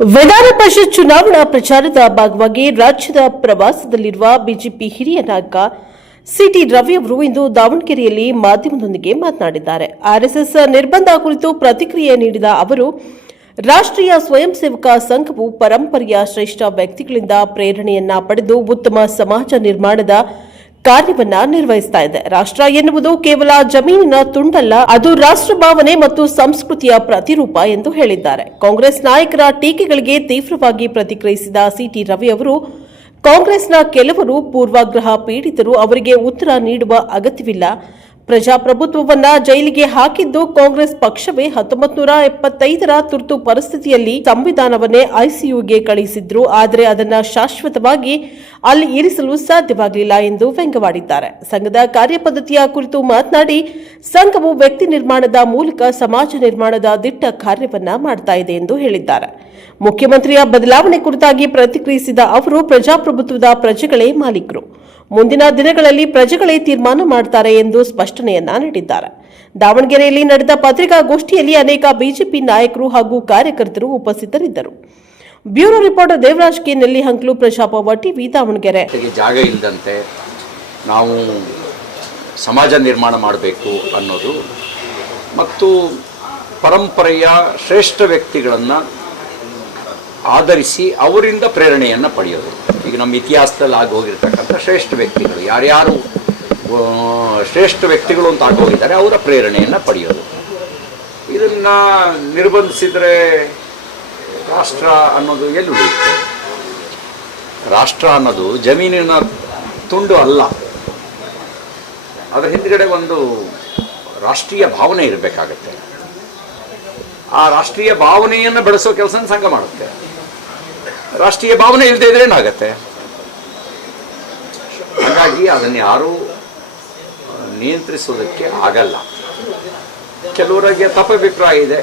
ವಿಧಾನ ಪರಿಷತ್ ಚುನಾವಣಾ ಪ್ರಚಾರದ ಭಾಗವಾಗಿ ರಾಜ್ಯದ ಪ್ರವಾಸದಲ್ಲಿರುವ ಬಿಜೆಪಿ ಹಿರಿಯ ನಾಯಕ ಸಿಟಿ ರವಿ ಅವರು ಇಂದು ದಾವಣಗೆರೆಯಲ್ಲಿ ಮಾಧ್ಯಮದೊಂದಿಗೆ ಮಾತನಾಡಿದ್ದಾರೆ. ಆರ್ಎಸ್ಎಸ್ ನಿರ್ಬಂಧ ಕುರಿತು ಪ್ರತಿಕ್ರಿಯೆ ನೀಡಿದ ಅವರು, ರಾಷ್ಟ್ರೀಯ ಸ್ವಯಂ ಸೇವಕ ಸಂಘವು ಪರಂಪರೆಯ ಶ್ರೇಷ್ಠ ವ್ಯಕ್ತಿಗಳಿಂದ ಪ್ರೇರಣೆಯನ್ನ ಪಡೆದು ಉತ್ತಮ ಸಮಾಜ ನಿರ್ಮಾಣದ ಕಾರ್ಯವನ್ನ ನಿರ್ವಹಿಸ್ತಾ ಇದೆ. ರಾಷ್ಟ್ರ ಎನ್ನುವುದು ಕೇವಲ ಜಮೀನಿನ ತುಂಡಲ್ಲ, ಅದು ರಾಷ್ಟ್ರ ಭಾವನೆ ಮತ್ತು ಸಂಸ್ಕೃತಿಯ ಪ್ರತಿರೂಪ ಎಂದು ಹೇಳಿದ್ದಾರೆ. ಕಾಂಗ್ರೆಸ್ ನಾಯಕರ ಟೀಕೆಗಳಿಗೆ ತೀವ್ರವಾಗಿ ಪ್ರತಿಕ್ರಿಯಿಸಿದ ಸಿಟಿ ರವಿ ಅವರು, ಕಾಂಗ್ರೆಸ್ನ ಕೆಲವರು ಪೂರ್ವಾಗ್ರಹ ಪೀಡಿತರು, ಅವರಿಗೆ ಉತ್ತರ ನೀಡುವ ಅಗತ್ಯವಿಲ್ಲ. ಪ್ರಜಾಪ್ರಭುತ್ವವನ್ನ ಜೈಲಿಗೆ ಹಾಕಿದ್ದು ಕಾಂಗ್ರೆಸ್ ಪಕ್ಷವೇ ಹತ್ತೊಂಬತ್ತು ನೂರ ಎಪ್ಪತ್ತೈದರ ತುರ್ತು ಪರಿಸ್ಥಿತಿಯಲ್ಲಿ ಸಂವಿಧಾನವನ್ನೇ ಐಸಿಯುಗೆ ಕಳುಹಿಸಿದ್ರು ಆದರೆ ಅದನ್ನ ಶಾಶ್ವತವಾಗಿ ಅಲ್ಲಿ ಇರಿಸಲು ಸಾಧ್ಯವಾಗಲಿಲ್ಲ ಎಂದು ವ್ಯಂಗ್ಯವಾಡಿದ್ದಾರೆ. ಸಂಘದ ಕಾರ್ಯಪದ್ಧತಿಯ ಕುರಿತು ಮಾತನಾಡಿ, ಸಂಘವು ವ್ಯಕ್ತಿ ನಿರ್ಮಾಣದ ಮೂಲಕ ಸಮಾಜ ನಿರ್ಮಾಣದ ದಿಟ್ಟ ಕಾರ್ಯವನ್ನ ಮಾಡ್ತಾ ಇದೆ ಎಂದು ಹೇಳಿದ್ದಾರೆ. ಮುಖ್ಯಮಂತ್ರಿಯ ಬದಲಾವಣೆ ಕುರಿತಾಗಿ ಪ್ರತಿಕ್ರಿಯಿಸಿದ ಅವರು, ಪ್ರಜಾಪ್ರಭುತ್ವದ ಪ್ರಜೆಗಳೇ ಮಾಲೀಕರು. ಮುಂದಿನ ದಿನಗಳಲ್ಲಿ ಪ್ರಜೆಗಳೇ ತೀರ್ಮಾನ ಮಾಡ್ತಾರೆ ಎಂದು ಸ್ಪಷ್ಟನೆಯನ್ನ ನೀಡಿದ್ದಾರೆ. ದಾವಣಗೆರೆಯಲ್ಲಿ ನಡೆದ ಪತ್ರಿಕಾಗೋಷ್ಠಿಯಲ್ಲಿ ಅನೇಕ ಬಿಜೆಪಿ ನಾಯಕರು ಹಾಗೂ ಕಾರ್ಯಕರ್ತರು ಉಪಸ್ಥಿತರಿದ್ದರು. Bureau reporter Devaraj K. ನೆಲ್ಲಿಹಂಕ್ಲು ಪ್ರಜಾಪವ ಟಿವಿ ದಾವಣಗೆರೆ. ಜಾಗ ಇಲ್ಲದಂತೆ ನಾವು ಸಮಾಜ ನಿರ್ಮಾಣ ಮಾಡಬೇಕು ಅನ್ನೋದು ಮತ್ತು ಪರಂಪರೆಯ ಶ್ರೇಷ್ಠ ವ್ಯಕ್ತಿಗಳನ್ನು ಆಧರಿಸಿ ಅವರಿಂದ ಪ್ರೇರಣೆಯನ್ನು ಪಡೆಯೋದು. ಈಗ ನಮ್ಮ ಇತಿಹಾಸದಲ್ಲಿ ಆಗೋಗಿರ್ತಕ್ಕಂಥ ಶ್ರೇಷ್ಠ ವ್ಯಕ್ತಿಗಳು. ಯಾರ್ಯಾರು ಶ್ರೇಷ್ಠ ವ್ಯಕ್ತಿಗಳು ಅಂತ ಆಗೋಗಿದ್ದಾರೆ ಅವರ ಪ್ರೇರಣೆಯನ್ನು ಪಡೆಯೋದು. ಇದನ್ನು ನಿರ್ಬಂಧಿಸಿದರೆ ರಾಷ್ಟ್ರ ಅನ್ನೋದು ಎಲ್ಲಿ ಉಳಿಯುತ್ತೆ? ರಾಷ್ಟ್ರ ಅನ್ನೋದು ಜಮೀನಿನ ತುಂಡು ಅಲ್ಲ. ಅದರ ಹಿಂದ್ಗಡೆ ಒಂದು ರಾಷ್ಟ್ರೀಯ ಭಾವನೆ ಇರಬೇಕಾಗತ್ತೆ. ಆ ರಾಷ್ಟ್ರೀಯ ಭಾವನೆಯನ್ನು ಬೆಳೆಸೋ ಕೆಲಸ ಸಂಘ ಮಾಡುತ್ತೆ. ರಾಷ್ಟ್ರೀಯ ಭಾವನೆ ಇಲ್ಲದೆ ಇದ್ರೆ ಏನಾಗತ್ತೆ? ಹಾಗಾಗಿ ಅದನ್ನು ಯಾರೂ ನಿಯಂತ್ರಿಸೋದಕ್ಕೆ ಆಗಲ್ಲ. ಕೆಲವರಿಗೆ ತಪ್ಪಭಿಪ್ರಾಯ ಇದೆ.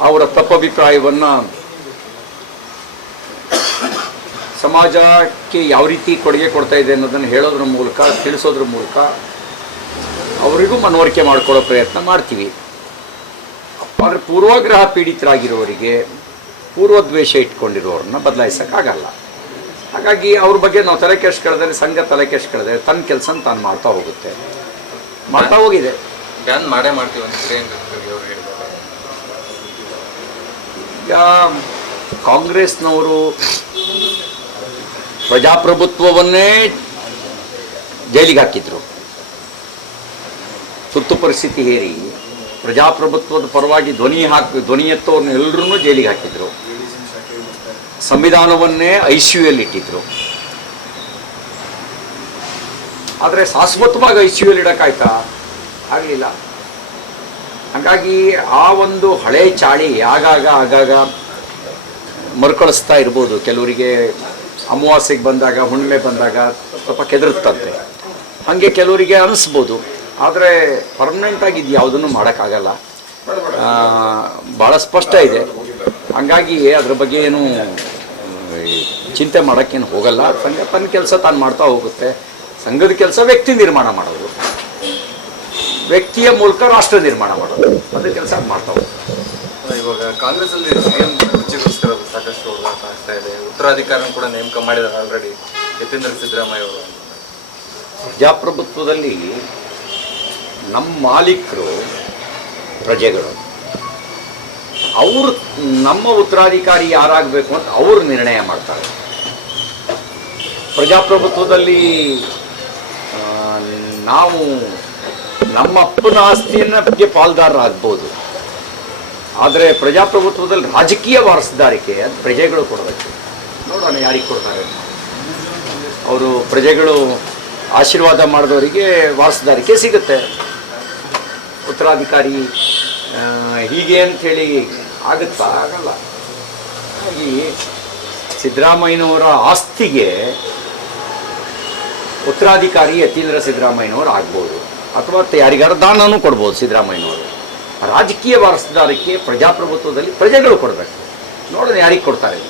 ಅವರ ತಪ್ಪಭಿಪ್ರಾಯವನ್ನು ಸಮಾಜಕ್ಕೆ ಯಾವ ರೀತಿ ಕೊಡುಗೆ ಕೊಡ್ತಾ ಇದೆ ಅನ್ನೋದನ್ನು ಹೇಳೋದ್ರ ಮೂಲಕ, ತಿಳಿಸೋದ್ರ ಮೂಲಕ ಅವರಿಗೂ ಮನವರಿಕೆ ಮಾಡಿಕೊಳ್ಳೋ ಪ್ರಯತ್ನ ಮಾಡ್ತೀವಿ. ಆದರೆ ಪೂರ್ವಾಗ್ರಹ ಪೀಡಿತರಾಗಿರೋರಿಗೆ ಪೂರ್ವದ್ವೇಷ ಇಟ್ಕೊಂಡಿರೋರನ್ನ ಬದಲಾಯಿಸೋಕ್ಕಾಗಲ್ಲ. ಹಾಗಾಗಿ ಅವ್ರ ಬಗ್ಗೆ ನಾವು ತಲೆ ಕೆಡ್ಸ್ಕೊಳ್ದರೆ ಸಂಘ ತಲೆ ಕೆಡ್ಸ್ಕೊಳ್ದರೆ ತನ್ನ ಕೆಲಸ ತಾನು ಮಾಡ್ತಾ ಹೋಗುತ್ತೆ. ಮಾಡ್ತಾ ಹೋಗಿದೆ. ಬ್ಯಾನ್ ಮಾಡೇ ಮಾಡ್ತೀವಿ ಈಗ ಕಾಂಗ್ರೆಸ್ನವರು ಪ್ರಜಾಪ್ರಭುತ್ವವನ್ನೇ ಜೈಲಿಗೆ ಹಾಕಿದ್ರು. ತುರ್ತು ಪರಿಸ್ಥಿತಿ ಹೇರಿ. ಪ್ರಜಾಪ್ರಭುತ್ವದ ಪರವಾಗಿ ಧ್ವನಿ ಹಾಕಿ, ಧ್ವನಿ ಎತ್ತೋರ್ನ ಎಲ್ಲರೂ ಜೈಲಿಗೆ ಹಾಕಿದ್ರು. ಸಂವಿಧಾನವನ್ನೇ ಐ ಸಿ ಯುಯಲ್ಲಿ ಇಟ್ಟಿದ್ರು ಆದರೆ ಶಾಶ್ವತವಾಗಿ ಐ ಸಿ ಯುಯಲ್ಲಿ ಇಡೋಕ್ಕಾಯ್ತಾ ಆಗಲಿಲ್ಲ. ಹಾಗಾಗಿ ಆ ಒಂದು ಹಳೆ ಚಾಳಿ ಆಗಾಗ ಆಗಾಗ ಮರುಕಳಿಸ್ತಾ ಇರ್ಬೋದು. ಕೆಲವರಿಗೆ ಅಮಾವಾಸ್ಯೆಗೆ ಬಂದಾಗ, ಹುಣ್ಣಿಮೆ ಬಂದಾಗ ಸ್ವಲ್ಪ ಕೆದರುತ್ತಂತೆ. ಹಾಗೆ ಕೆಲವರಿಗೆ ಅನಿಸ್ಬೋದು. ಆದರೆ ಪರ್ಮನೆಂಟಾಗಿ ಇದು ಯಾವುದನ್ನು ಮಾಡೋಕ್ಕಾಗಲ್ಲ. ಭಾಳ ಸ್ಪಷ್ಟ ಇದೆ. ಹಂಗಾಗಿ ಅದ್ರ ಬಗ್ಗೆ ಏನು ಚಿಂತೆ ಮಾಡೋಕ್ಕೇನು ಹೋಗಲ್ಲ. ಸಂಘ ತನ್ನ ಕೆಲಸ ತಾನು ಮಾಡ್ತಾ ಹೋಗುತ್ತೆ. ಸಂಘದ ಕೆಲಸ ವ್ಯಕ್ತಿ ನಿರ್ಮಾಣ ಮಾಡೋದು. ವ್ಯಕ್ತಿಯ ಮೂಲಕ ರಾಷ್ಟ್ರ ನಿರ್ಮಾಣ ಮಾಡೋದು. ಅದ್ರ ಕೆಲಸ ಮಾಡ್ತಾ ಹೋಗುತ್ತೆ. ಇವಾಗ ಕಾಂಗ್ರೆಸ್ ಅಲ್ಲಿ ಸಿಎಂ ಕುರ್ಚಿಗೋಸ್ಕರ ಸಾಕಷ್ಟು ಹೋರಾಟ ಆಗ್ತಾ ಇದೆ. ಉತ್ತರಾಧಿಕಾರಿನ ಕೂಡ ನೇಮಕ ಮಾಡಿದ್ದಾರೆ ಆಲ್ರೆಡಿ ಯತೀಂದ್ರ ಸಿದ್ದರಾಮಯ್ಯ ಅವರು. ಪ್ರಜಾಪ್ರಭುತ್ವದಲ್ಲಿ ನಮ್ಮ ಮಾಲೀಕರು ಪ್ರಜೆಗಳು. ಅವರು ನಮ್ಮ ಉತ್ತರಾಧಿಕಾರಿ ಯಾರಾಗಬೇಕು ಅಂತ ಅವರು ನಿರ್ಣಯ ಮಾಡ್ತಾರೆ. ಪ್ರಜಾಪ್ರಭುತ್ವದಲ್ಲಿ ನಾವು ನಮ್ಮ ಅಪ್ಪನ ಆಸ್ತಿಯನ್ನ ಪಾಲ್ದಾರರಾಗ್ಬೋದು. ಆದರೆ ಪ್ರಜಾಪ್ರಭುತ್ವದಲ್ಲಿ ರಾಜಕೀಯ ವಾರಸುದಾರಿಕೆ ಅದು ಪ್ರಜೆಗಳು ಕೊಡಬೇಕು. ನೋಡೋಣ ಯಾರಿಗೆ ಕೊಡ್ತಾರೆ. ಅವರು ಪ್ರಜೆಗಳು ಆಶೀರ್ವಾದ ಮಾಡಿದವರಿಗೆ ವಾರಸುದಾರಿಕೆ ಸಿಗುತ್ತೆ. ಉತ್ತರಾಧಿಕಾರಿ ಹೀಗೆ ಅಂಥೇಳಿ ಆಗುತ್ತಾ? ಆಗಲ್ಲ. ಹಾಗಾಗಿ ಸಿದ್ದರಾಮಯ್ಯನವರ ಆಸ್ತಿಗೆ ಉತ್ತರಾಧಿಕಾರಿ ಯತೀಂದ್ರ ಸಿದ್ದರಾಮಯ್ಯನವರು ಆಗ್ಬೋದು. ಅಥವಾ ಯಾರಿಗಾರ ದಾನನೂ ಕೊಡ್ಬೋದು ಸಿದ್ದರಾಮಯ್ಯನವರು. ರಾಜಕೀಯ ವಾರಸದಾರಕ್ಕೆ ಪ್ರಜಾಪ್ರಭುತ್ವದಲ್ಲಿ ಪ್ರಜೆಗಳು ಕೊಡಬೇಕು. ನೋಡೋಣ ಯಾರಿಗೆ ಕೊಡ್ತಾರೆ.